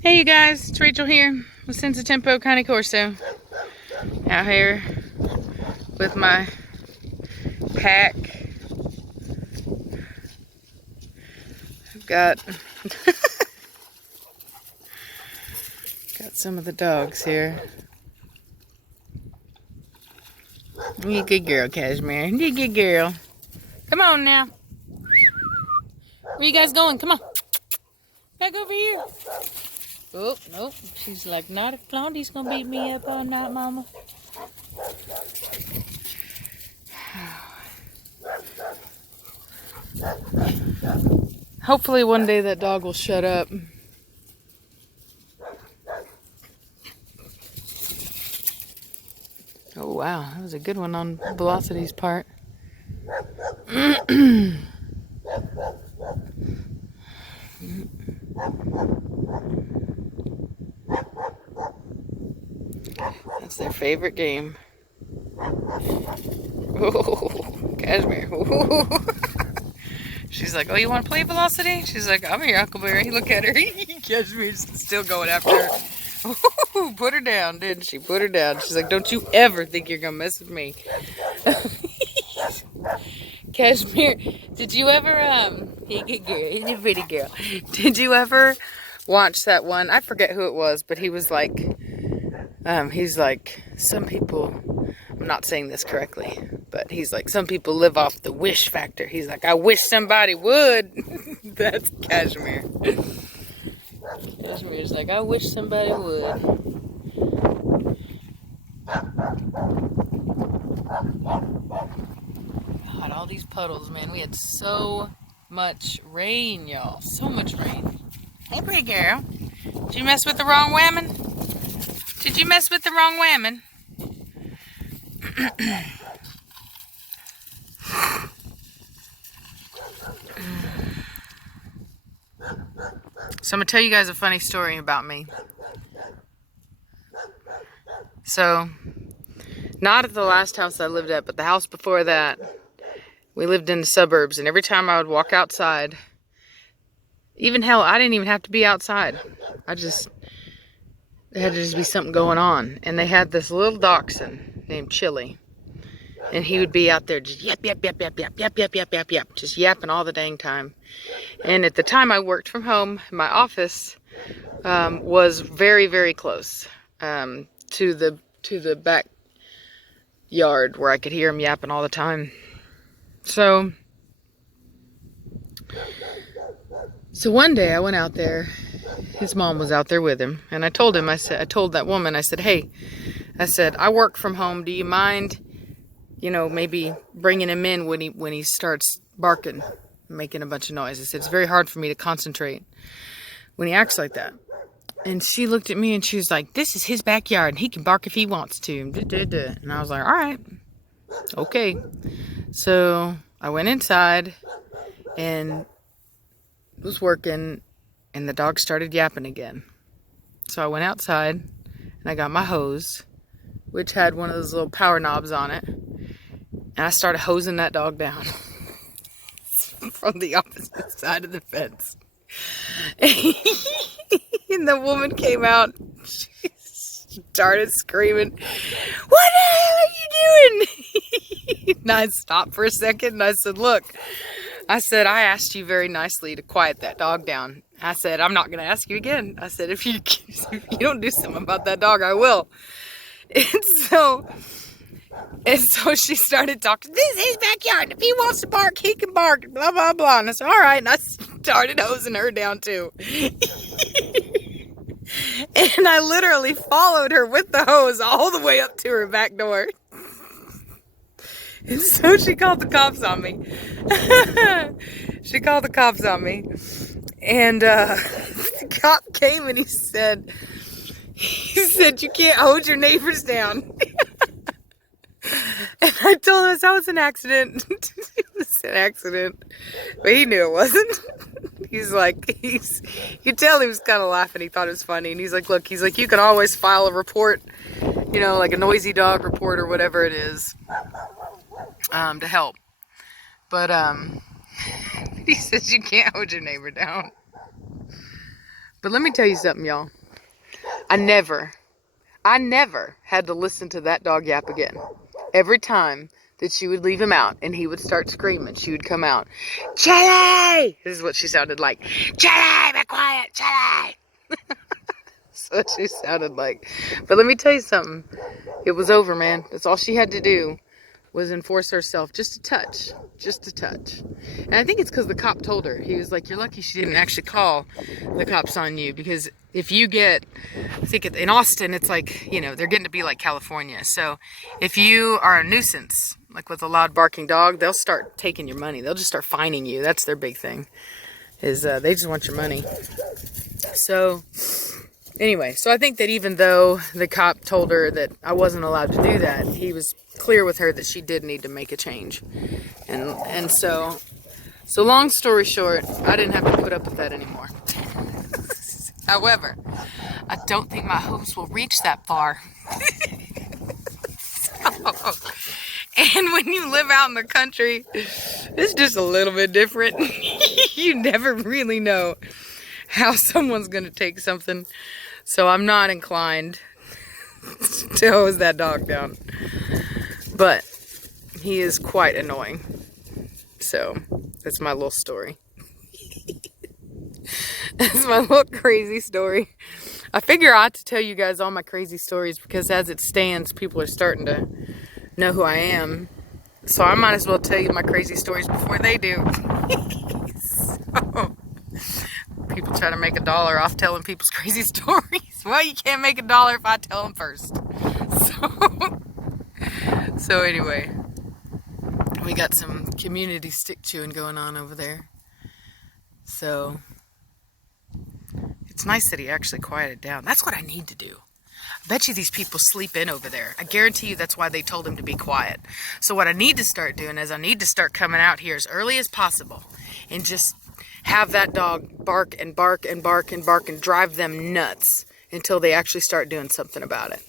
Hey you guys, it's Rachel here with Sense of Tempo Cane Corso. Out here with my pack. I've got some of the dogs here. You good girl, Cashmere. You good girl. Come on now. Where you guys going? Come on. Back over here. Oh, nope. She's like, not if Blondie's gonna beat me up all night, Mama. Hopefully one day that dog will shut up. Oh wow, that was a good one on Velocity's part. That's their favorite game. Oh, Cashmere. She's like, oh, you want to play Velocity? She's like, I'm here, Huckleberry. Look at her. Cashmere's still going after her. Put her down, didn't she? Put her down. She's like, don't you ever think you're going to mess with me. Cashmere, did you ever, he's a pretty girl. Did you ever watch that one? I forget who it was, but he was like, he's like, some people, I'm not saying this correctly, but he's like, some people live off the wish factor. He's like, I wish somebody would. That's Cashmere. Cashmere's like, I wish somebody would. God, all these puddles, man. We had so much rain, y'all. So much rain. Hey, pretty girl. Did you mess with the wrong woman? Did you mess with the wrong woman? So I'm going to tell you guys a funny story about me. So, not at the last house I lived at, but the house before that, we lived in the suburbs, and every time I would walk outside, even hell, I didn't even have to be outside. There had to just be something going on. And they had this little dachshund named Chili. And he would be out there just yap, yap, yap, yap, yap, yap, yap, yap, yap, yap, just yapping all the dang time. And at the time I worked from home, my office was very, very close to the backyard where I could hear him yapping all the time. So one day I went out there. His mom was out there with him, and I told him, I told that woman, I said, hey, I said, I work from home. Do you mind, you know, maybe bringing him in when he starts barking, making a bunch of noise? I said, it's very hard for me to concentrate when he acts like that. And she looked at me and she was like, this is his backyard and he can bark if he wants to. And I was like, all right, okay. So I went inside and was working, and the dog started yapping again. So I went outside and I got my hose, which had one of those little power knobs on it, and I started hosing that dog down from the opposite side of the fence. And the woman came out. She started screaming, what the hell are you doing? And I stopped for a second and I said, look, I said, I asked you very nicely to quiet that dog down. I said, I'm not going to ask you again. I said, if you don't do something about that dog, I will. And so she started talking, this is his backyard. If he wants to bark, he can bark, blah, blah, blah. And I said, all right. And I started hosing her down too. And I literally followed her with the hose all the way up to her back door. And so she called the cops on me. She called the cops on me. And the cop came and he said, you can't hold your neighbors down. And I told him, that was an accident. It was an accident. But he knew it wasn't. He's like, you could tell he was kind of laughing. He thought it was funny. And he's like, look, he's like, you can always file a report, you know, like a noisy dog report or whatever it is, to help. But he says you can't hold your neighbor down. But let me tell you something, y'all. I never had to listen to that dog yap again. Every time that she would leave him out and he would start screaming, she would come out, Chili! This is what she sounded like. Chili, be quiet, Chili! That's what she sounded like. But let me tell you something. It was over, man. That's all she had to do was enforce herself just a touch. Just a touch. And I think it's because the cop told her. He was like, you're lucky she didn't actually call the cops on you, because if you get, I think in Austin, it's like, you know, they're getting to be like California. So if you are a nuisance, like with a loud barking dog, they'll start taking your money. They'll just start fining you. That's their big thing, is they just want your money. So anyway, so I think that even though the cop told her that I wasn't allowed to do that, he was clear with her that she did need to make a change. And so long story short, I didn't have to put up with that anymore. However, I don't think my hooves will reach that far. And when you live out in the country, it's just a little bit different. You never really know how someone's going to take something. So I'm not inclined to hose that dog down. But he is quite annoying. So that's my little story. That's my little crazy story. I figure I ought to tell you guys all my crazy stories, because as it stands, people are starting to know who I am. So I might as well tell you my crazy stories before they do. So, people try to make $1 off telling people's crazy stories. Well, you can't make $1 if I tell them first. So anyway, we got some community stick chewing going on over there. So it's nice that he actually quieted down. That's what I need to do. I bet you these people sleep in over there. I guarantee you that's why they told him to be quiet. So what I need to start doing is I need to start coming out here as early as possible and just have that dog bark and bark and bark and bark and drive them nuts until they actually start doing something about it.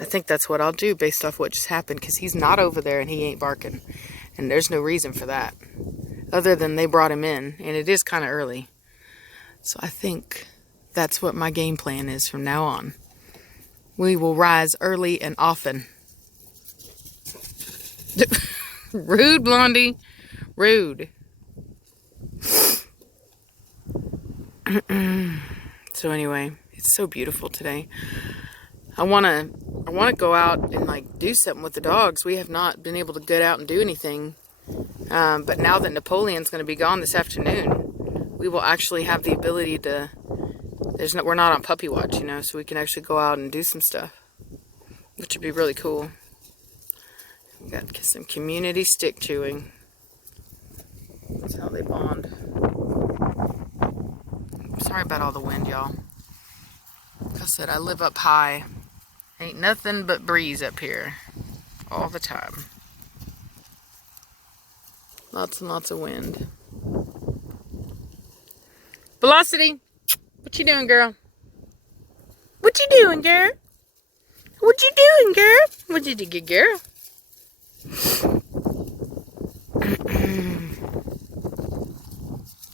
I think that's what I'll do based off what just happened, because he's not over there and he ain't barking. And there's no reason for that, other than they brought him in, and it is kind of early. So I think that's what my game plan is from now on. We will rise early and often. Rude, Blondie. Rude. So anyway, it's so beautiful today. I want to go out and like do something with the dogs. We have not been able to get out and do anything. But now that Napoleon's going to be gone this afternoon, we will actually have the ability to, we're not on puppy watch, you know, so we can actually go out and do some stuff, which would be really cool. We got some community stick chewing. That's how they bond. Sorry about all the wind, y'all. Like I said, I live up high. Ain't nothing but breeze up here all the time. Lots and lots of wind. Velocity, what you doing, girl? What you doing, girl? What you doing, girl? What did you get, girl?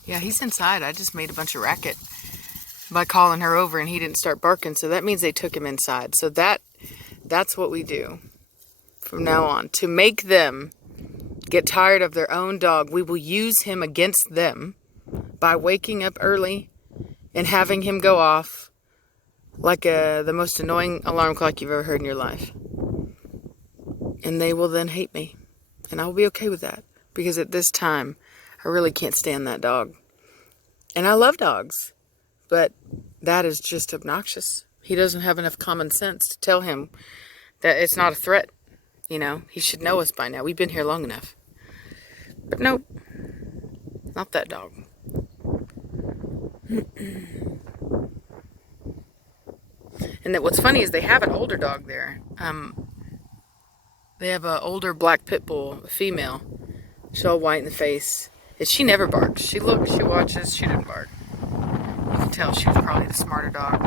Yeah, he's inside. I just made a bunch of racket by calling her over, and he didn't start barking, so that means they took him inside. So that's what we do from now on. To make them get tired of their own dog, we will use him against them by waking up early and having him go off like the most annoying alarm clock you've ever heard in your life. And they will then hate me. And I will be okay with that, because at this time, I really can't stand that dog. And I love dogs. But that is just obnoxious. He doesn't have enough common sense to tell him that it's not a threat. You know, he should know us by now. We've been here long enough. But nope, not that dog. And that what's funny is they have an older dog there. They have an older black pit bull, a female. She's all white in the face. And she never barks. She looks, she watches, she didn't bark. You can tell she was probably the smarter dog.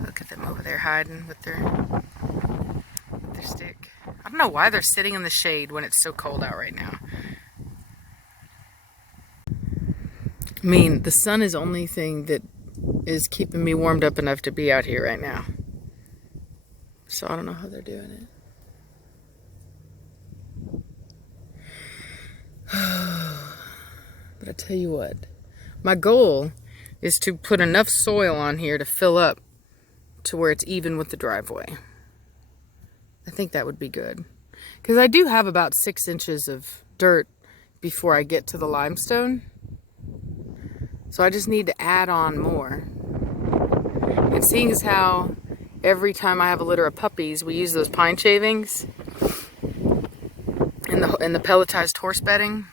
Look at them over there hiding with their stick. I don't know why they're sitting in the shade when it's so cold out right now. I mean, the sun is the only thing that is keeping me warmed up enough to be out here right now. So I don't know how they're doing it. But I tell you what, my goal is to put enough soil on here to fill up to where it's even with the driveway. I think that would be good. Because I do have about 6 inches of dirt before I get to the limestone. So I just need to add on more. And seeing as how every time I have a litter of puppies, we use those pine shavings in the pelletized horse bedding.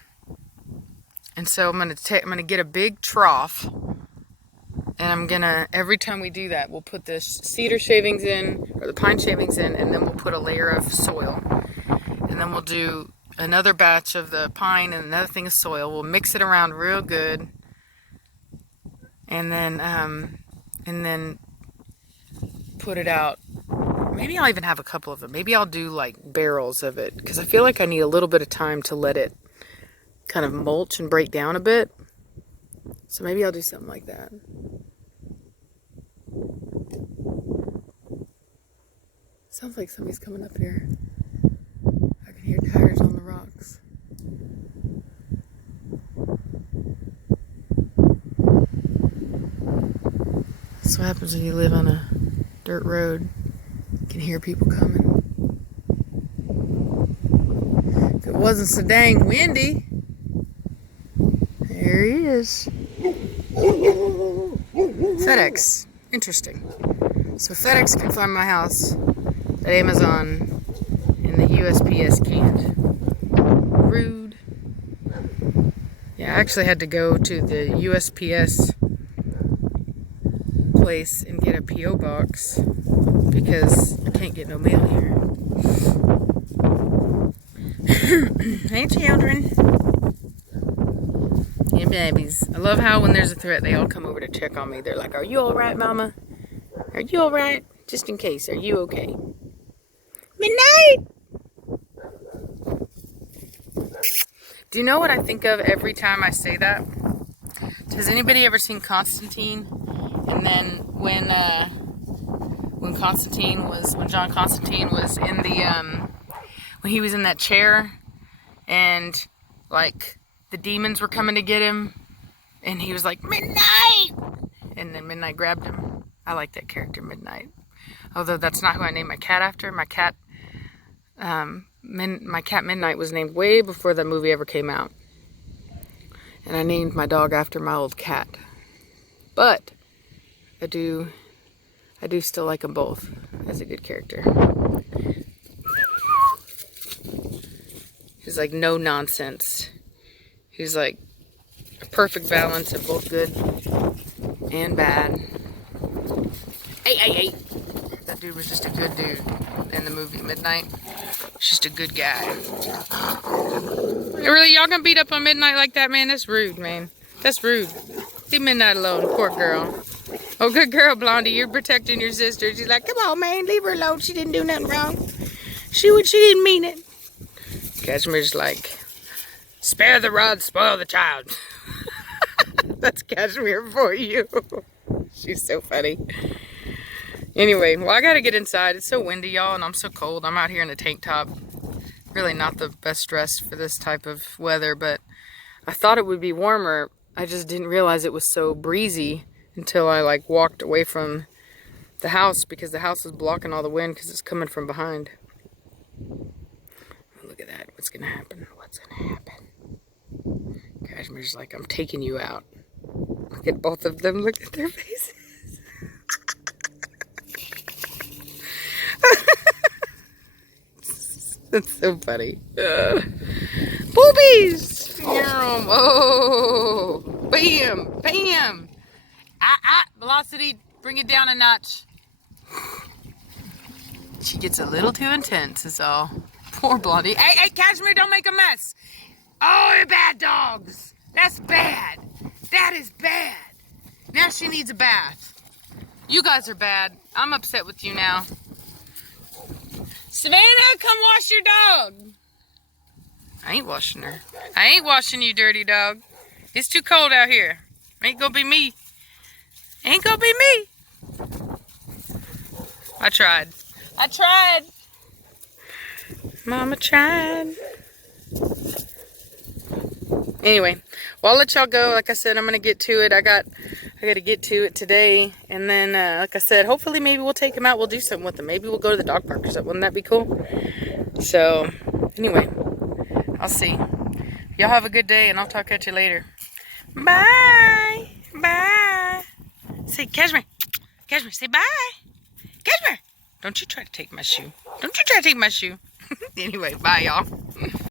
And so I'm gonna get a big trough, and I'm gonna, every time we do that, we'll put the cedar shavings in, or the pine shavings in, and then we'll put a layer of soil. And then we'll do another batch of the pine and another thing of soil. We'll mix it around real good. And then put it out. Maybe I'll even have a couple of them. Maybe I'll do like barrels of it, because I feel like I need a little bit of time to let it kind of mulch and break down a bit. So maybe I'll do something like that. Sounds like somebody's coming up here. I can hear tires on the rocks. That's what happens when you live on a dirt road. You can hear people coming. If it wasn't so dang windy. There he is. FedEx. Interesting. So FedEx can find my house, but Amazon and the USPS can't. Rude. Yeah, I actually had to go to the USPS place and get a P.O. box because I can't get no mail here. Hey, children. Hey, babies. I love how when there's a threat, they all come over to check on me. They're like, "Are you all right, Mama? Are you all right? Just in case. Are you okay?" Midnight! Do you know what I think of every time I say that? Has anybody ever seen Constantine? And then when John Constantine was in the when he was in that chair, and like the demons were coming to get him, and he was like, "Midnight!" And then Midnight grabbed him. I like that character, Midnight. Although that's not who I named my cat after. My cat Midnight was named way before that movie ever came out. And I named my dog after my old cat. But I do still like them both as a good character. He's like no nonsense. He's like a perfect balance of both good and bad. Hey. That dude was just a good dude in the movie Midnight. Just a good guy. Really, y'all gonna beat up on Midnight like that, man? That's rude, man. That's rude. Leave Midnight alone, poor girl. Oh, good girl, Blondie. You're protecting your sister. She's like, "Come on, man, leave her alone. She didn't do nothing wrong. She didn't mean it." Cashmere's like, "Spare the rod, spoil the child." That's Cashmere for you. She's so funny. Anyway, well, I gotta get inside. It's so windy, y'all, and I'm so cold. I'm out here in a tank top. Really not the best dress for this type of weather, but I thought it would be warmer. I just didn't realize it was so breezy until I like walked away from the house, because the house is blocking all the wind because it's coming from behind. Look at that. What's gonna happen? What's gonna happen? Cashmere's like, "I'm taking you out." Look at both of them. Look at their faces. That's so funny. Boobies! Oh, bam, bam. Velocity, bring it down a notch. She gets a little too intense, is all. Poor Blondie. Hey, Cashmere, don't make a mess. Oh, you're bad dogs. That's bad. That is bad. Now she needs a bath. You guys are bad. I'm upset with you now. Savannah, come wash your dog. I ain't washing her. I ain't washing you, dirty dog. It's too cold out here. Ain't gonna be me. Ain't gonna be me. I tried. I tried. Mama tried. Anyway, well, I'll let y'all go. Like I said, I'm gonna get to it. I gotta get to it today, and then like I said, hopefully maybe we'll take him out. We'll do something with him. Maybe we'll go to the dog park or something. Wouldn't that be cool? So anyway, I'll see. Y'all have a good day, and I'll talk at you later. Bye. Bye. Say, Cashmere. Cashmere, say bye. Cashmere. Don't you try to take my shoe. Don't you try to take my shoe. Anyway, bye, y'all.